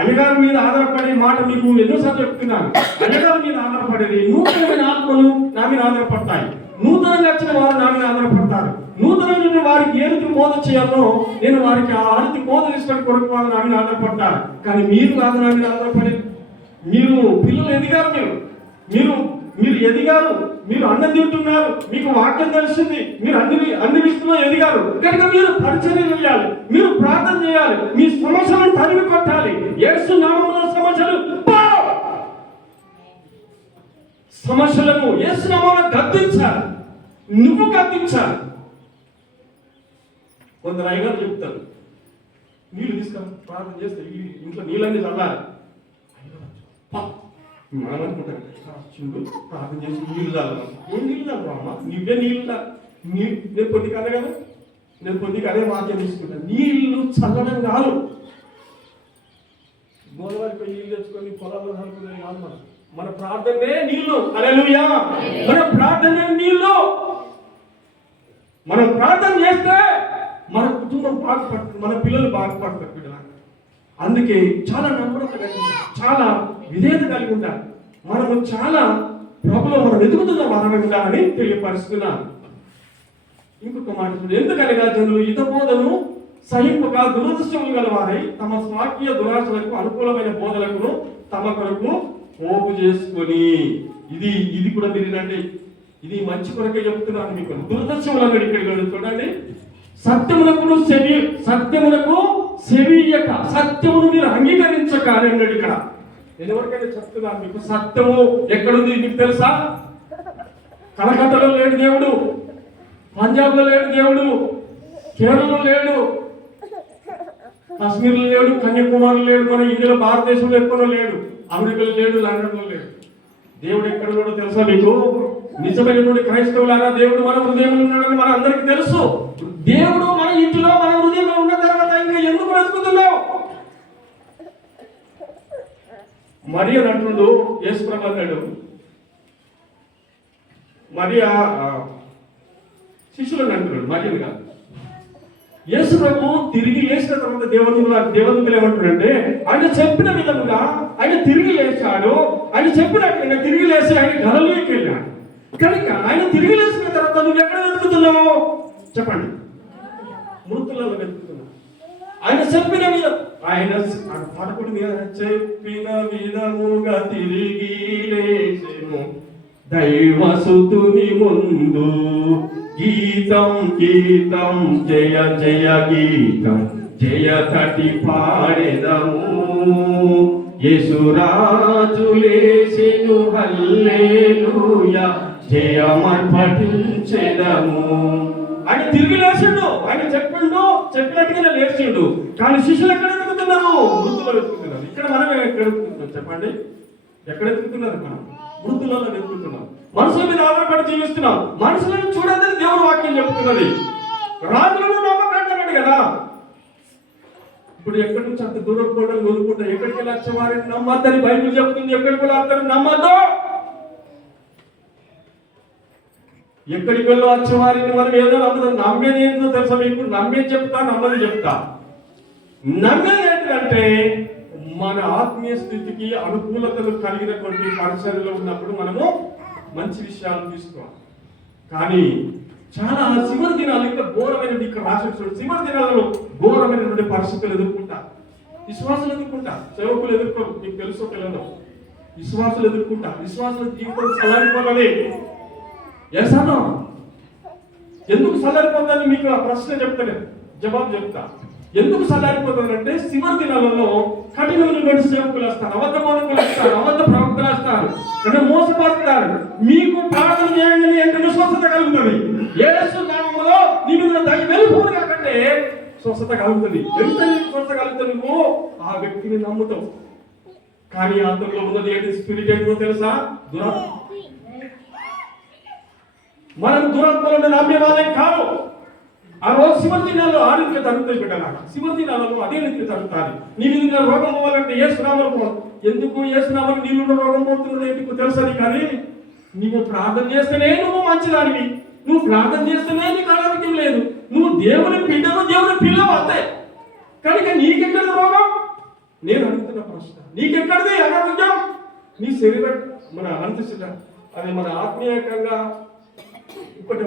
అయ్యగారి మీద ఆధారపడే మాట మీకు ఎన్నోసార్లు చెప్తున్నాను. అయ్యగారి మీద ఆధారపడేది నూతనమైన ఆత్మలు నా మీద ఆధారపడతాయి. నూతనంగా వచ్చిన వారు నా మీద ఆధారపడతారు. నూతనమైన వారికి ఏ రీతి బోధ చేయాలో నేను వారికి ఆ రీతి బోధ తీసుకొని కొరకు వాళ్ళు నా మీద ఆధారపడతారు. కానీ మీరు కాదు నా మీద ఆధారపడి, మీరు పిల్లలు ఎదిగారు, మీరు ఎదిగారు, మీరు అన్నం తింటున్నారు, మీకు వాక్యం తెలిసింది, మీరు అన్ని విషయంలో ఎదిగారు కనుక మీరు పరిచర్య చేయాలి, మీరు ప్రార్థన చేయాలి, మీ సమస్యలను తరిమి కొట్టాలి. యేసు నామములో సమస్యలను యేసు నామములో గద్దించాలి. నువ్వు గద్దించాలి. కొందరు అయ్యగారు చెప్తారు, నీళ్ళు తీసుకొని ప్రార్థన చేస్తే ఇంట్లో నీళ్ళన్నీ చల్లాలి. మనం అనుకుంటాం ప్రార్థన చేసి నీళ్ళు చల్లడం, ఏం నీళ్ళు చల్లవమ్మా, నువ్వే నీళ్ళు నేను పొద్దుకు అదే కదా, నేను పొద్దుకు అదే వాక్యం తీసుకుంటాను. నీళ్ళు చల్లడం కాదు, గోదావరికి నీళ్ళు తెచ్చుకొని పొలాల్లో చల్లుకునే కాదు. మన ప్రార్థనే నీళ్ళు. హల్లెలూయా. మన ప్రార్థనే నీళ్ళు. మనం ప్రార్థన చేస్తే మన కుటుంబం బాగుపడుతుంది, మన పిల్లలు బాగుపడతారు. అందుకే చాలా నమ్రత కలిగి ఉంటారు, చాలా విధేయత కలిగి ఉంటారు. మనము చాలా ప్రభులో మనం ఎదుగుతున్న వారమే ఉండాలని తెలియపరుస్తున్నాను. ఇంకొక మాట చూడండి. ఎందుకనగా జనులు హిత బోధను సహింపక దురదృష్టములు గల వారై తమ స్వాకీయ దురాశలకు అనుకూలమైన బోధలకు తమ కొరకు పోగు చేసుకొని, ఇది కూడా మీరేనండి, ఇది మంచి కొరకే చెప్తున్నాను మీకు. దురదృష్టములు అన్నాడు ఇక్కడ చూడండి. సత్యమునకు సెవియక, సత్యమును మీరు అంగీకరించక అని అన్నాడు ఇక్కడ. నేను ఎవరికైనా చెప్తున్నాను మీకు, సత్యము ఎక్కడుంది మీకు తెలుసా? కలకత్తాలో లేడు దేవుడు, పంజాబ్లో లేడు దేవుడు, కేరళలో లేడు, కాశ్మీర్లో లేడు, కన్యాకుమారిలో లేడు, మన ఇండియాలో భారతదేశంలో ఎక్కడో లేడు, అమెరికాలో లేడు, లండన్లో లేడు. దేవుడు ఎక్కడ కూడా తెలుసా మీకు? నిజమైనటువంటి క్రైస్తవులారా, దేవుడు మన హృదయంలో ఉన్నాడని మన అందరికీ తెలుసు. దేవుడు మన ఇంటిలో మన హృదయంలో ఉన్న తర్వాత ఇంకా ఎందుకు బ్రతుకుతున్నావు? మరియ అంటుండు, యేసు ప్రభు అన్నాడు, మరియా శిష్యులను అంటున్నాడు, మరియను కాదు. యేసు ప్రభు తిరిగి లేచిన తర్వాత దేవదూతలు ఏమంటాడంటే, ఆయన చెప్పిన విధముగా ఆయన తిరిగి లేచాడు. ఆయన చెప్పినట్టు తిరిగి లేచి ఆయన గలిలయకి వెళ్ళాడు. కనుక ఆయన తిరిగి లేచిన తర్వాత నువ్వు ఎక్కడ వెతుకుతున్నావు చెప్పండి? మృతులలో వెతుకుతున్నావు. ఆయన చెప్పిన విధం, ఆయన పదకొండు చెప్పిన విధముగా తిరిగి లేచెను దైవసుతుని ముందు. గీతం గీతం జయ జయ గీతం జయ తటి పాడెదము. యేసురాజు లేచెను హల్లెలూయా జయమర్పటించెదము. ఆయన తిరిగి లేచిండు, ఆయన చెప్పినట్టుగా లేచిండు. కానీ శిష్యులు ఎక్కడ వెతుకుతున్నారు? మృతుల్లో వెతుకుతున్నారు. ఇక్కడ మనం ఎక్కడ వెతుకుతున్నాం చెప్పండి? ఎక్కడ వెతుకుతున్నారు? మనం మృతులలో వెతుకుతున్నాం. మనుషుల మీద ఆధారపడి జీవిస్తున్నాం. మనుషులను చూడదని దేవుడు వాక్యం చెప్తున్నది. రాజులను నమ్మకంటున్నాడు కదా. ఇప్పుడు ఎక్కడి నుంచి అంత దూరం కూడా కోరుకుంటా, ఎక్కడికి వెళ్ళి వచ్చే వారిని నమ్మద్దని బైబిల్ చెప్తుంది. ఎక్కడికి వెళ్ళి అందరూ నమ్మద్దు. ఎక్కడికి వెళ్ళి వచ్చే వారిని మనం ఏదో నమ్మదు. నమ్మేది ఏంటో తెలుసా మీకు? నమ్మేది చెప్తా, నమ్మది చెప్తా. నమ్మేది ఏంటంటే మన ఆత్మీయ స్థితికి అనుకూలతలు కలిగినటువంటి పరిసరాల్లో ఉన్నప్పుడు మనము మంచి విషయాలు తీసుకోవాలి. కానీ చాలా చివరి దినాలు ఇంకా ఘోరమైనటువంటి, ఇక్కడ రాసిన చివరి దినాలలో ఘోరమైనటువంటి పరిస్థితులు ఎదుర్కొంటా, విశ్వాసాలు ఎదుర్కొంటా, సేవకులు ఎదుర్కోరు. మీకు తెలుసో తెలియదు, విశ్వాసాలు ఎదుర్కొంటా. విశ్వాసాల జీవితం చల్లారిపోవాలి. ఎసానో ఎందుకు చల్లారిపోతుందని మీకు ఆ ప్రశ్న చెప్తాను, జవాబు చెప్తా. ఎందుకు చల్లారిపోతుందంటే చివరి దినాలలో కఠినమైనటువంటి సేవకులు వస్తారు, అబద్ధ బోధకులు వస్తారు, అబద్ధ ప్రవక్తలు వస్తారు, అంటే మోసపడతారు. మీకు ప్రార్థన చేయండి అంటే స్వస్థత కలుగుతుంది. యేసు నామములో నీ మీద దయ వెలుగును కాకంటే స్వస్థత కలుగుతుంది. ఎంత నీకు స్వస్థత కలుగుతుంది? నువ్వు ఆ వ్యక్తిని నమ్ముతావు. కానీ అతనిలో ఉన్నది ఏంటి? స్పిరిట్ ఏంటో తెలుసా? దురాత్మ. మనం దురాత్మలను నమ్మే వాళ్ళే కాదు. ఆ రోజు చివరి దినాల్లో ఆ రీతిగా జరుగుతాయి పెట్టాలి. చివరి దినాలలో అదే రీతిగా జరుగుతాయి. నీళ్ళు రోగం పోవాలంటే ఏసునామలు పోవాలి. ఎందుకు ఏసునామలు నీళ్ళు రోగం పోతున్నది ఎందుకు తెలుసని, కానీ నువ్వు ప్రార్థన చేస్తేనే నువ్వు మంచిదానివి, నువ్వు ప్రార్థన చేస్తేనే నీకు అనారోగ్యం లేదు, నువ్వు దేవుని బిడ్డను దేవుని పిల్లవు అంతే. కనుక నీకెక్కడ రోగం? నేను అడుగుతున్న ప్రశ్న, నీకెక్కడిది అనారోగ్యం? నీ శరీరం మన అంతస్తున్న అది మన ఆత్మీయంగా ఇంకోటి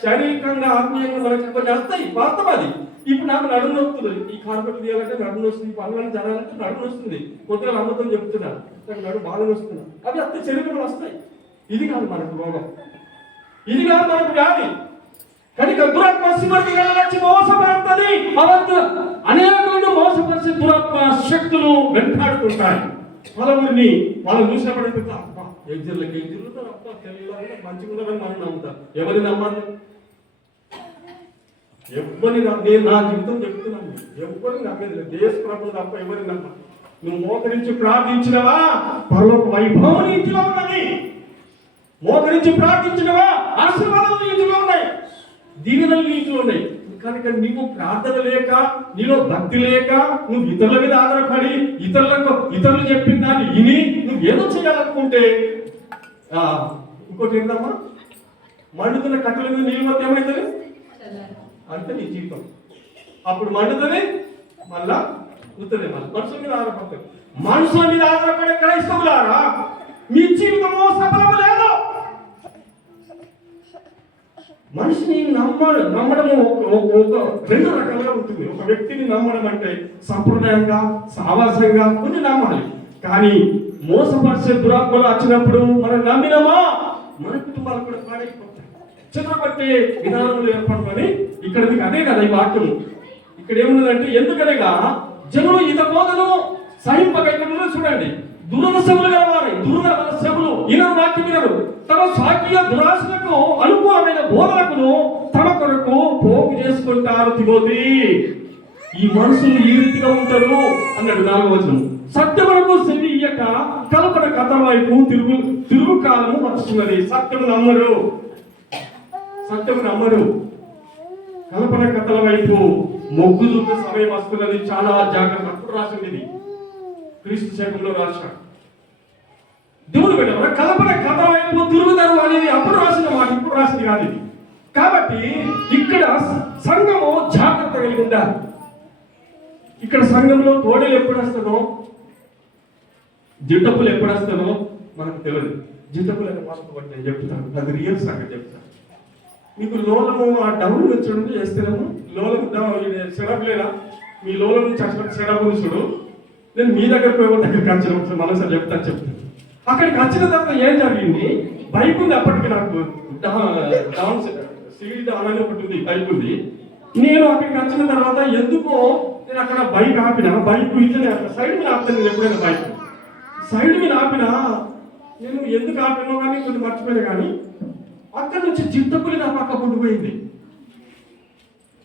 శారీరకంగా ఆత్మీయంగా మనకు కొన్ని వస్తాయి, వాస్తవం అది. ఇప్పుడు నాకు నడుము వస్తుంది, ఈ కార్పెట్ తీయాలంటే నడుము వస్తుంది, పనులను జరగాలంటే నడుము వస్తుంది. కొద్దిగా అమ్మతం చెప్తున్నాను, నాకు నడుము బాగా వస్తున్నా, అవి అత్తే శరీరంలో వస్తాయి. ఇది కాదు మనకు రోగం, ఇది కాదు మనకు వ్యాధి. కనుక దురాత్మ వచ్చి మోసపడుతుంది. అవద్దు అనేకులను మోసపరిచే దురాత్మ శక్తులు వెంటాడుతుంటాయి. పలువురిని వాళ్ళు చూసినప్పుడు ఎగ్జిర్లకి తెల్లగా మంచిగా ఉన్నారని మనం నమ్ముతారు. ఎవరిని నమ్మాలి? ఎవరిని నేను నా జీవితం చెప్తున్నాను, ఎవరిని నమ్మేది లేదు. దేశ ప్రభుత్వం తప్ప ఎవరిని నమ్మాలి? నువ్వు మోకరించి ప్రార్థించినవా పరలోక వైభవం నీ ఇంటిలో ఉన్నది. మోకరించి ప్రార్థించినవా ఆశీర్వాదాలు నీ ఇంటిలో ఉన్నాయి, దీవెనలు నీ ఇంటిలో ఉన్నాయి. కనుక నీవు ప్రార్థన లేక, నీలో భక్తి లేక, నువ్వు ఇతరుల మీద ఆధారపడి ఇతరులు చెప్పిన దాన్ని విని నువ్వు ఏదో చేయాలనుకుంటే ఇంకోటి ఏంటమ్మా, మండుతున్న కట్టెల మీద నీళ్ళు మొత్తం ఏమవుతుంది అంటే నీ జీవితం అప్పుడు మండుతుంది, మళ్ళా ఉత్తరే మళ్ళీ మనుషుల మీద ఆధారపడతారు. మనుషుల మీద ఆధారపడే క్రైస్తవులారా మీ జీవితము సఫలము లేదు. మనిషిని నమ్మడము ఒక రెండు రకాలుగా ఉంటుంది. ఒక వ్యక్తిని నమ్మడం అంటే సంప్రదాయంగా సావాసంగా కొన్ని నమ్మాలి, కానీ మోసపరిచే దురాత్మలు వచ్చినప్పుడు మనం నమ్మినామా మన కుటుంబాలు కూడా పాడైపోతాయి. చిత్రపట్టే విధానంలో ఏర్పడుతుంది. ఇక్కడ మీకు అదే కదా ఈ వాక్యము. ఇక్కడ ఏమున్నదంటే ఎందుకనగా జనులు ఈత బోధను సహింపక చూడండి, దురదశములు గలవారు, దురదశములు ఈయన వాక్యం వినరు, తమ స్వాకీయ దురాశలకు అనుకూలమైన బోధనకును తమ కొరకు పోగు చేసుకుంటారు. తిమోతి, ఈ మనుషులు ఈ రీతిగా ఉంటారు అన్నాడు 4వ వచనం. సత్యమునకు సెవి ఇయ్యక కల్పన కథల వైపు తిరుగు కాలము వస్తున్నది. సత్యము నమ్మరు, కల్పన కథల వైపు మొగ్గు చూపే సమయం వస్తున్నది. చాలా జాగ్రత్త. అప్పుడు రాసింది ఇది క్రీస్తు శకంలో రాశాడు. దేవుడు పెట్టారు కల్పన కథ వైపు తిరుగుతారు అనేది అప్పుడు రాసిన మాట, ఇప్పుడు రాసింది కాదు ఇది. కాబట్టి ఇక్కడ సంఘము జాగ్రత్త కలిగి ఉండాలి. ఇక్కడ సంఘంలో తోడేలు ఎప్పుడు వస్తుందో, జిట్టపులు ఎప్పుడు వస్తుందో మనకు తెలియదు. జిట్టపులు అనే మాట బట్టి నేను చెప్తాను, అది రియల్ సంగతి చెప్తాను. మీకు లోలము ఆ డౌన్ వచ్చి చేస్తేనేమో లోలము సెడప్లేదా, మీ లోలం నుంచి వచ్చిన సెడప్ చూడు. నేను మీ దగ్గరకు ఎవరి దగ్గరికి వచ్చిన మనసు చెప్తాను. అక్కడికి వచ్చిన తర్వాత ఏం జరిగింది, బైక్ ఉంది అప్పటికి, నాకు డౌన్ సీడీ డౌన్ అని ఒకటి ఉంది, బైక్ ఉంది. నేను అక్కడికి వచ్చిన తర్వాత ఎందుకో నేను అక్కడ బైక్ ఆపిన, బైక్ ఇట్లనే సైడ్ మీద ఆపుతాను. నేను ఎప్పుడైనా బైక్ సైడ్ మీద ఆపినా, నేను ఎందుకు ఆపినో కానీ కొంచెం మర్చిపోయినా, కానీ అక్కడ నుంచి జిట్టపులి నా పక్క పుండిపోయింది.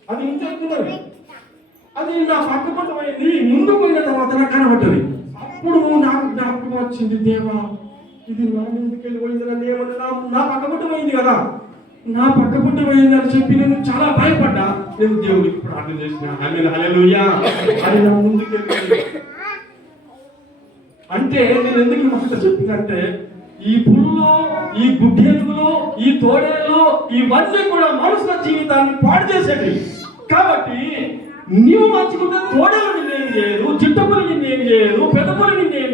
అది ఇంత ఎక్కుతున్నది, అది నా పక్క పుండిపోయింది. ముందు పోయిన తర్వాత నాకు కనబడ్డది. అప్పుడు నాకు జ్ఞాపకం వచ్చింది, దేవా ఇది నా ముందుకు వెళ్ళిపోయింది, ఏమన్నా నా పక్క పుట్టు పోయింది కదా, నా పక్క పుట్టు పోయింది అని చెప్పి నేను చాలా భయపడ్డా. నేను దేవుడికి ప్రార్థన చేసిన, హల్లెలూయా, అది నా ముందుకు వెళ్ళిపోయింది. అంటే నేను ఎందుకు మాట చెప్పిందంటే, ఈ పుల్లో, ఈ గుడ్డేలుగులు, ఈ తోడేళ్ళు ఇవన్నీ కూడా మనుషుల జీవితాన్ని పాడు చేసేవి. కాబట్టి నీవు మంచిగుంటే తోడేలు నిన్నేం చేయదు, జిట్టపులు నిన్నేం చేయదు, పెదపులు నిన్నేం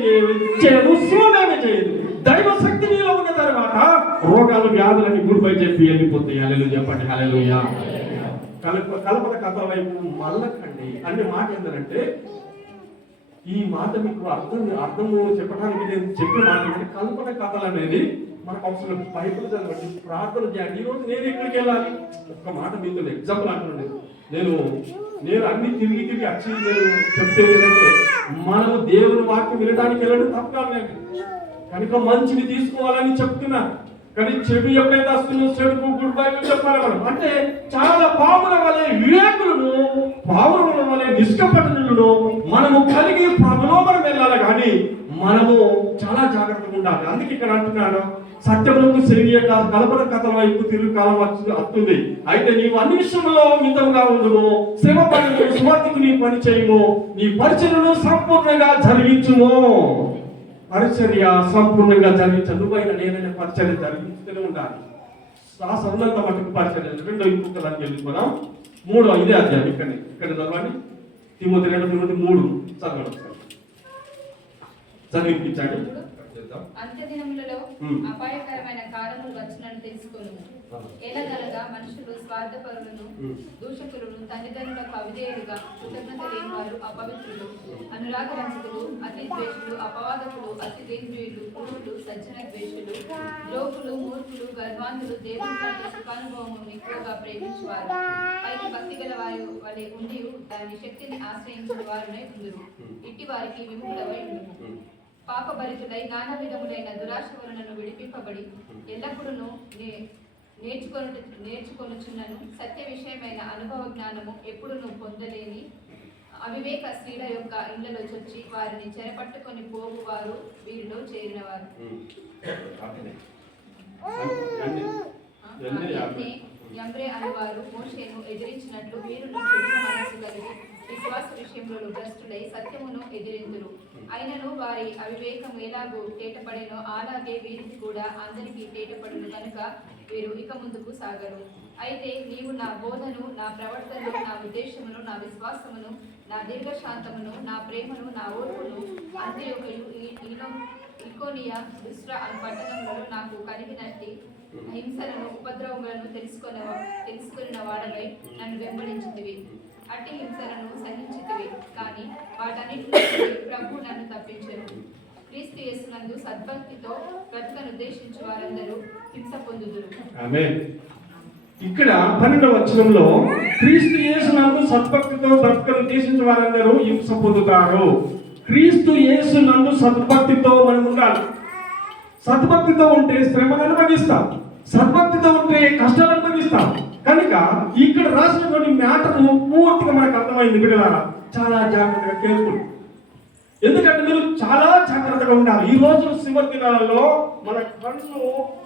చేయదు, శివమేమే చేయదు. దైవ శక్తి నీలో ఉన్న తర్వాత రోగాలు వ్యాధులని గుడిపై చెప్పి వెళ్ళిపోతాయి. హల్లెలూయా చెప్పండి, హల్లెలూయా. కల్పన కథల వైపు మళ్ళకండి అనే మాట ఏంటంటే, ఈ మాట మీకు అర్థము చెప్పడానికి నేను చెప్పిన మాట ఏంటంటే, కల్పన కథలు అనేది మనకు అవసరం. బైబిల్ చదవండి, ప్రార్థన చేయండి. ఈరోజు నేను ఎక్కడికి వెళ్ళాలి, ఒక్క మాట మీతో ఎగ్జాంపుల్ అంటున్నాను. నేను అన్ని తిరిగి వచ్చి నేను చెప్పేది ఏంటంటే, మనము దేవుని వాక్యం వినడానికి వెళ్ళడం తప్పు కాదు, కనుక మంచిని తీసుకోవాలని చెప్తున్నా. కానీ చెడు ఎప్పుడైతే వస్తుందో చెడుకు గుడ్ బై చెప్పాలి మనం. అంటే చాలా పావుల వలె వివేకులను, పావుల వలె నిష్కపటులను మనము కలిగి ప్రభులో మనం వెళ్ళాలి. కానీ మనము చాలా జాగ్రత్తగా ఉండాలి. అందుకే ఇక్కడ అంటున్నాను, సత్యములకు సేవియక కలపన కథల వైపు తిరుగు కాలం వస్తుంది. అయితే నీవు అన్ని విషయంలో మితంగా ఉండుము, శ్రమ పడుము, సువార్తకు నీ పని చేయము, నీ పరిచర్యను సంపూర్ణంగా జరిగించుము. పరిచర్య సంపూర్ణంగా జరిగించు. నువ్వైనా నేనైనా పరిచర్య జరిగించుతూనే ఉండాలి. శ్వాస ఉన్నంత మటుకు పరిచర్య. రెండో ఇంకొక దానికి వెళ్ళిపోదాం. 3వ ఇదే అధ్యాయం ఇక్కడ చదవండి. తిమోతి 2:3 చదవండి. చదివించండి. అంత్యదినములలో అపాయకరమైన కాలములు వచ్చునని తెలుసుకొను. ఎలాగనగా మనుషులు స్వార్థపరులను, దూషకులను, తల్లిదండ్రులకు అవిధేయులుగా, కృతజ్ఞత లేని వారు, అపవిత్రులు, అనురాగవంతులు, అతి ద్వేషులు, అపవాదకులు, అతి దేంద్రియులు, క్రూరులు, సజ్జన ద్వేషులు, లోకులు, మూర్ఖులు, గర్వాంధులు, దేవుని కంటే సుఖానుభవము ఎక్కువగా ప్రేమించువారు, పైకి భక్తి గల వారి వలె ఉండి దాని శక్తిని ఆశ్రయించిన వారునే ఉందురు. ఇట్టి వారికి విముఖులవై ఉండుము. పాపభరితులై నానా విధములైన దురాశ వలనను విడిపింపబడి ఎల్లప్పుడూ నేర్చుకొనుచున్నను సత్య విషయమైన అనుభవ జ్ఞానము ఎప్పుడును పొందలేని అవివేక స్త్రీల యొక్క ఇళ్లలో చొచ్చి వారిని చెరపట్టుకొని పోగు వారు వీరిలో చేరినవారు. యంబ్రే అనేవారు మోషేను ఎదిరించినట్లు వీరులు చెడు మనస్సు కలిగి విశ్వాస విషయంలో భ్రష్టులై సత్యమును ఎదిరిందురు. అయినను వారి అవివేకం ఎలాగూ తేటపడేనో అలాగే వీరికి కూడా అందరికీ తేటపడును కనుక వీరు ఇక ముందుకు సాగరు. అయితే నీవు నా బోధను, నా ప్రవర్తనను, నా ఉద్దేశమును, నా విశ్వాసమును, నా దీర్ఘశాంతమును, నా ప్రేమను, నా ఓర్పును, అంత్యొకయు ఇకోనియా లుస్ట్రా అను పట్టణములలో నాకు కలిగినట్టి హింసలను, ఉపద్రవములను తెలుసుకొనిన వాడవై నన్ను వెంబడించితివి. అట్టి హింసలను సహించితివి, కానీ వాటన్నిటిని ప్రభు నన్ను తప్పించెను. క్రీస్తు యేసునందు సద్భక్తితో బ్రతుకను ఉద్దేశించు వారందరూ హింస పొందుదురు. ఆమేన్. ఇక్కడ 12వ వచనంలో క్రీస్తు యేసునందు సద్భక్తితో బ్రతుకను ఉద్దేశించు వారందరూ హింస పొందుతారు. క్రీస్తు యేసునందు సద్భక్తితో మనం ఉండాలి. సద్భక్తితో ఉంటే శ్రమను అనుభవిస్తాం, సద్భక్తితో ఉంటే కష్టాలు అనుభవిస్తాం. కనుక ఇక్కడ రాసినటువంటి మ్యాటర్ పూర్తిగా మనకు అర్థమైంది. బిడ్డలారా, చాలా జాగ్రత్తగా కేర్ఫుల్. ఎందుకంటే మీరు చాలా జాగ్రత్తగా ఉండాలి. ఈ రోజు చివరి దినాలలో మన కళ్ళు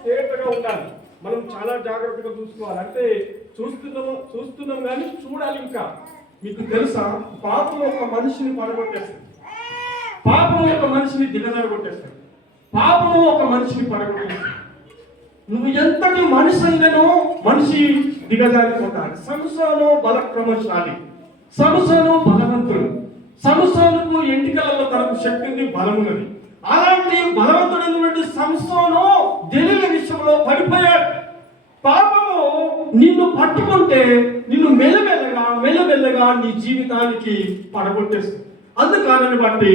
తేటగా ఉండాలి. మనం చాలా జాగ్రత్తగా చూసుకోవాలి. అంటే చూస్తున్నాం కానీ చూడాలి. ఇంకా మీకు తెలుసా, పాపం ఒక మనిషిని పడగొట్టేస్తుంది, పాపం ఒక మనిషిని దిగజారగొట్టేస్తుంది, పాపము ఒక మనిషిని పడగొట్టేస్తుంది. నువ్వు ఎంతటి మనిషి అయినను మనిషి దిగజారిపోతాడు. సంసోను బలక్రమశాలి, సంసోను బలవంతుడు. సంసోనుకు ఎంటికలలో తనకు శక్తి ఉంది, బలం ఉన్నది. అలాంటి బలవంతుడైనటువంటి సంసోను దెలీలా విషయంలో పడిపోయాడు. పాపము నిన్ను పట్టుకుంటే నిన్ను మెల్లమెల్లగా నీ జీవితానికి పడగొట్టేస్తుంది. అందుకాని బట్టి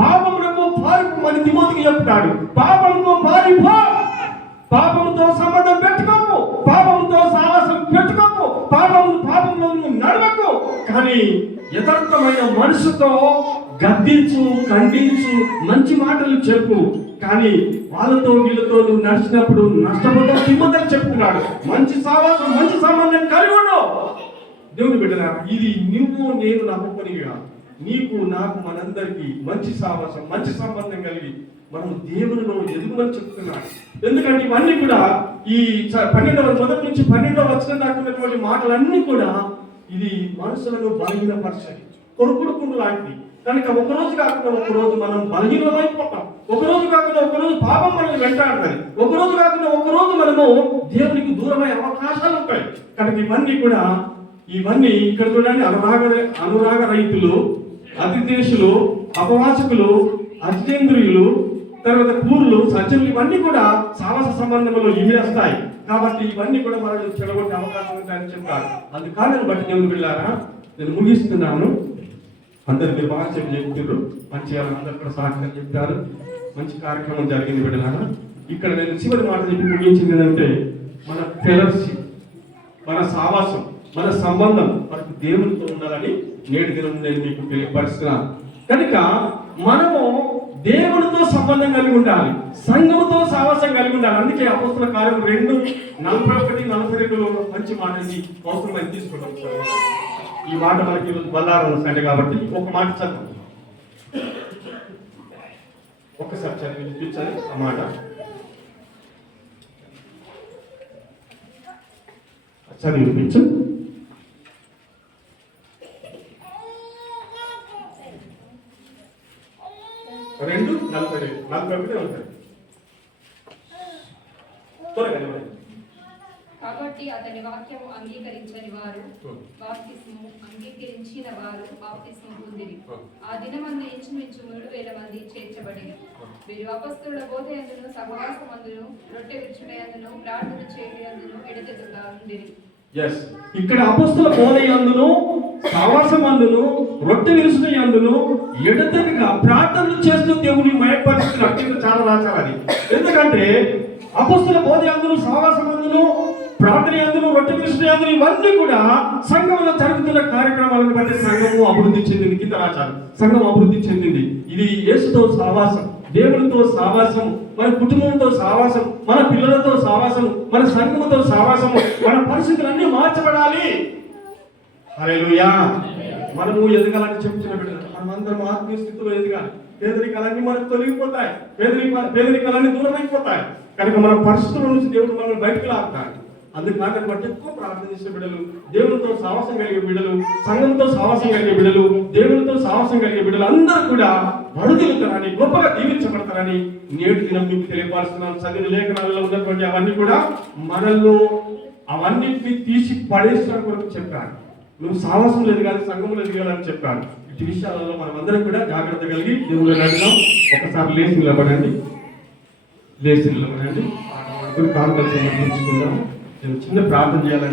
పాపమునకు పారిపోమని తిమోతికి చెప్తాడు. పాపముతో పారిపో, పాపంతో సంబంధం పెట్టుకోకు, పాపంతో సాహసం పెట్టుకోకు, పాపంలో నువ్వు నడవకు. కానీ యథార్థమైన మనసుతో గద్దించు, ఖండించు, మంచి మాటలు చెప్పు. కానీ వాళ్ళతో వీళ్ళతో నువ్వు నడిచినప్పుడు నష్టపోతావు. తిమ్మని చెప్తున్నాడు. మంచి సావాసం, మంచి సంబంధం కలిగి ఉండవు. దేవుని బిడ్డలారా, ఇది నువ్వు నేను నమ్మకనిగా నీకు నాకు మనందరికీ మంచి సావాసం, మంచి సంబంధం కలిగి మనం దేవునిలో ఎదుగుమని చెప్తున్నాడు. ఎందుకంటే ఇవన్నీ కూడా ఈ 12వ నుంచి 12వ వచనం దాకా ఉన్నటువంటి మాటలన్నీ కూడా ఇది మనుషులను బలహీనపరచాలి, కొడుకుడుకుండు లాంటిది. కనుక ఒకరోజు కాకుండా ఒకరోజు మనం బలహీనమైపోతాం, ఒకరోజు కాకుండా ఒకరోజు పాపం మనల్ని వెంటాడుతుంది, ఒకరోజు కాకుండా ఒకరోజు మనము దేవునికి దూరమయ్యే అవకాశాలు ఉంటాయి. కనుక ఇవన్నీ ఇక్కడ చూడండి, అనురాగ రైతులు, అతిదేశులు, అపవాసకులు, అజితేంద్రియులు, తర్వాత క్రూరులు, సజ్జనులు, ఇవన్నీ కూడా సాహస సంబంధంలో ఇమేస్తాయి. కాబట్టి ఇవన్నీ కూడా మనల్ని చెడగొట్టే అవకాశం ఉంటాయని చెప్తారు. అందుకని బట్టి దేవుని బిడ్డలారా, నేను ముగిస్తున్నాను. అందరు మీరు బాగా చెప్తారు, మంచిగా అందరు కూడా సహకారం చెప్తారు. మంచి కార్యక్రమం జరిగింది బిడ్డలారా. ఇక్కడ నేను చివరి మాట చెప్పి ముగించింది ఏంటంటే, మన ఫెలోషిప్, మన సావాసం, మన సంబంధం మనకు దేవునితో ఉండాలని నేటి దినం నేను మీకు తెలియపరుస్తున్నాను. కనుక మనము దేవునితో సంబంధం కలిగి ఉండాలి, సంఘముతో సావాసం కలిగి ఉండాలి. అందుకే అపోస్తల కార్యం 2:41-42 మంచి మాట అవసరమని తీసుకుంటాం. ఈ మాట మనకి బల్లారం సండే కాబట్టి ఒక మాట చదువు. ఒక్కసారి చదివి వినిపించాలి ఆ మాట. చదివి వినిపించు. 2:41 ఉంటాయి. త్వరగా నిలబడండి. కాబట్టి అతని వాక్యము అంగీకరించని వారు బాప్తిస్మము అంగీకరించిన వారు బాప్తిస్మము పొందిరి. ఆ దినమందు ఇంచుమించు 3,000 మంది చేర్చబడిరి. వీరు అపొస్తలుల బోధయందును సహవాసమందును రొట్టె విరుచుటయందును ప్రార్థన చేయుటయందును ఎడతెగక ఉండిరి. ఇక్కడ అపొస్తలుల బోధయందును సహవాసమందును రొట్టె విరుచుటయందును ఎడతెగక ప్రార్థనలు చేస్తూ దేవుని మయపరుస్తున్నారు. చాలా రాచాలి. ఎందుకంటే అపొస్తలుల బోధయందును సహవాసమందును ప్రార్థన యందును రొట్టె విరుచుట యందును ఇవన్నీ కూడా సంఘంలో జరుగుతున్న కార్యక్రమాలను బట్టి సంఘము అభివృద్ధి చెందింది. కింద రాచారు, సంఘం అభివృద్ధి చెందింది. ఇది యేసుతో సహవాసం, దేవునితో సహవాసం, మన కుటుంబంతో సహవాసం, మన పిల్లలతో సహవాసం, మన సంఘముతో సహవాసం. మన పరిస్థితులన్నీ మార్చబడాలి. హల్లెలూయా. మనము ఎదగాలని చెప్తున్న బిడ్డలు మనమందరం ఆత్మీయ స్థితిలో ఎదగాలి. పేదరికాలన్నీ మనకు తొలగిపోతాయి, పేదరికాలన్నీ దూరం అయిపోతాయి. కనుక మన పరిస్థితుల నుంచి దేవుడు మనల్ని బయటకు లాగుతాడు. అందుకు నాకు బట్టి ఎక్కువ ప్రార్థన చేసే బిడ్డలు, దేవునితో సాహసం కలిగే బిడ్డలు, సంఘంతో సాహసం కలిగే బిడ్డలు, దేవునితో సాహసం కలిగే బిడ్డలు అందరూ కూడా వడుదలుతారని, గొప్పగా దీవించబడతారని నేటి దినం మీకు తెలియపరుస్తున్నాను. చదివిన లేఖనాలలో ఉన్నటువంటి అవన్నీ కూడా మనల్లో అవన్నిటిని తీసి పడేసిన కొరకు చెప్పాను. నువ్వు సాహసం లేదు కానీ సంఘంలో ఎదగాలని చెప్పాను. ఇటు విషయాలలో మనం అందరం కూడా జాగ్రత్త కలిగి దేవుళ్ళు నడినాం. ఒకసారి లేచి నిలబడండి, కానుకలు సమర్పించుకుందాం. నేను చిన్న ప్రార్థన చేయాలని